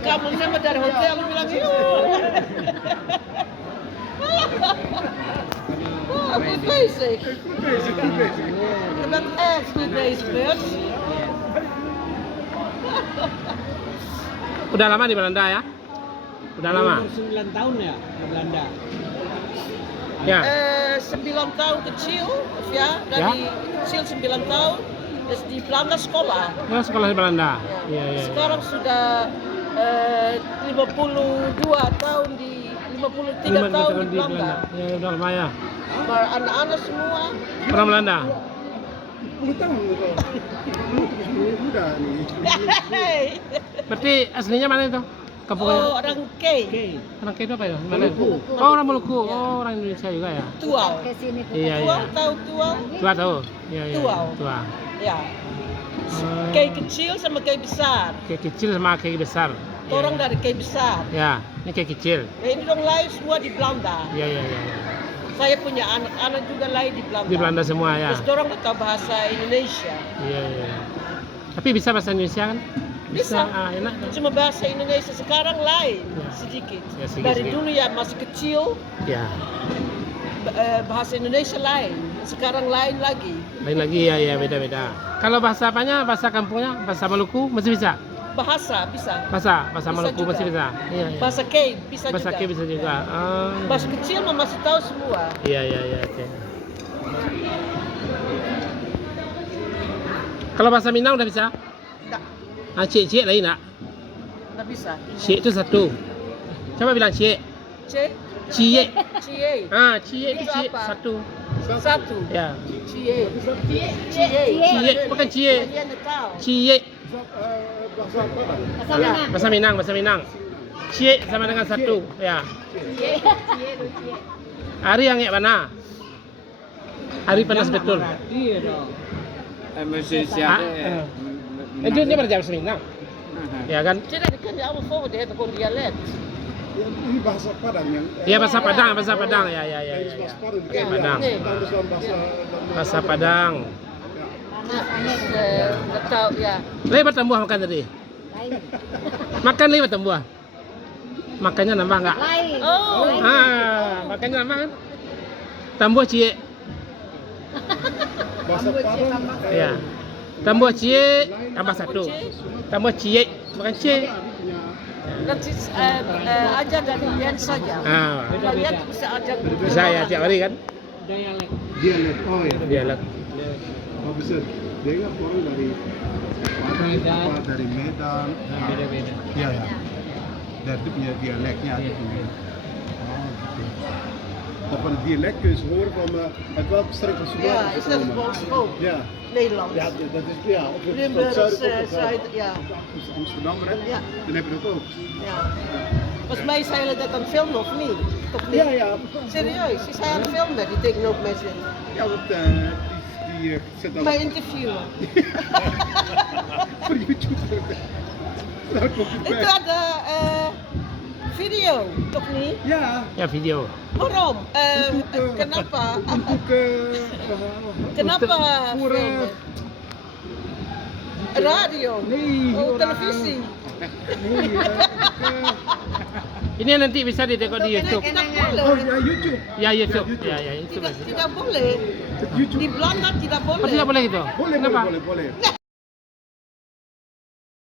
Kamarnya mah dari hotel bilang yuk. Goed bezig. Je bent echt goed bezig, Bert. Udah lama di Belanda ya? Udah lama? Umur 9 tahun ya di Belanda. Ya. 9 tahun kecil, ya, dari kecil 9 tahun, terus di Belanda sekolah. Ya, sekolah di Belanda. Iya, iya. Sekarang sudah 52 tahun 53 tahun di Belanda. Ya, udah lama ya. Anak-anak semua Orang Belanda. 10 tahun gitu. Muda nih. Berarti aslinya mana itu? Kampungnya? Oh, orang K. Orang K itu apa ya? Mana? Oh, orang Maluku. Oh, orang Indonesia juga ya. Tuau. Iya, iya. Tuau tahu Tuau? Tua tahu. Iya, iya. Tuau. Tua. Ya. K kecil sama K besar. Kayak kecil sama kayak besar. Orang dari K besar. Ya, ini kayak kecil. Ya, ini dong lain semua di Belanda. Iya, iya, iya. Saya punya anak-anak juga lain di Belanda. Di Belanda semua ya. Terus orang nggak tahu bahasa Indonesia. Iya, iya. Tapi bisa bahasa Indonesia kan? Bisa. Ah, enak. Cuma bahasa Indonesia sekarang lain Ya. sedikit. Ya, sedikit, Dari sedikit. dulu ya masih kecil Ya. bahasa Indonesia lain. Sekarang lain lagi. Lain lagi ya, ya beda-beda. Kalau bahasa apanya? Bahasa kampungnya? Bahasa Maluku masih bisa? Bahasa bisa. Bahasa Bisa Maluku juga. masih bisa. Iya, iya. Bahasa K bisa Bahasa juga. K bisa juga. Bahasa kecil mah masih tahu semua. Iya, iya, iya, oke. Kalau bahasa Minang udah bisa? Enggak, Ah, cik lain nak? enggak bisa. Cik itu satu. Coba bilang cik. C, Cie. Cie. Ah, cie itu Itu cik apa? satu. Satu. Ya. Cie. Cie. Cie, bukan cie. Dia nggak tahu. Cie. Bahasa Padang. Bahasa Minang, bahasa Minang. Cie sama dengan satu. Ya. Hari yang kayak mana? Hari panas betul. Iya dong. Itu dia bahasa Minang. Ya kan? Tidak, die kunnen allemaal volgen, die hebben gewoon dialect. Ini bahasa Padang yang. Iya bahasa Padang, bahasa Padang. Ya, ya, ya, Bahasa ya. Padang. Ya, Padang. nee. Anders dan bahasa. Bahasa Padang. Ja, dus nggak tahu, ya. Lebat tambah makan tadi. Makan lebat tambah. Makannya nambah nggak? Oh, Ah, makannya nambah kan? Tambah cie. Bahasa Padang. Ya. Tambah cie, tambah satu. Tambah cie, makan cie. dat is aja dari Jens saja. Ah, Kalian bisa ajak bisa ya tiap hari kan? Dialek. Dialek. Oh ya. Dialek. Oh bisa. Dia nggak orang dari Padang, Medan. apa dari Medan. Beda-beda. Iya ya. Dan itu punya dialeknya. Iya. Oh, gitu. Of van het dialect kun je eens horen van uit welke streek van Ja, Suriname is ze net komen. als ook. Ja. Nederland. Ja, dat is ja. Op het Limburgs, zuiden tot Zuid, ja. Amsterdam, hè? Ja. Dan heb je dat ook. Ja. Volgens mij zijn jullie dat aan het filmen of niet? Toch niet? Ja, ja. Serieus, is hij aan het filmen? Die tekenen ook mensen in. Ja, want die zet dan Mij interviewen. voor YouTube. Daar komt het Ik bij. had video, toch niet? Ja. Ya video. Waarom? Kenapa? Untuk Kenapa voor filmen? Radio? nee, Oh, voor, televisi? nee, Ini nanti bisa ditengok di YouTube. Tidak oh boleh. ja, YouTube. Ya YouTube. Ya, ya YouTube. Tidak boleh. YouTube. Di Belanda tidak Oh boleh. tidak boleh gitu? Boleh, Kenapa? boleh, boleh, boleh.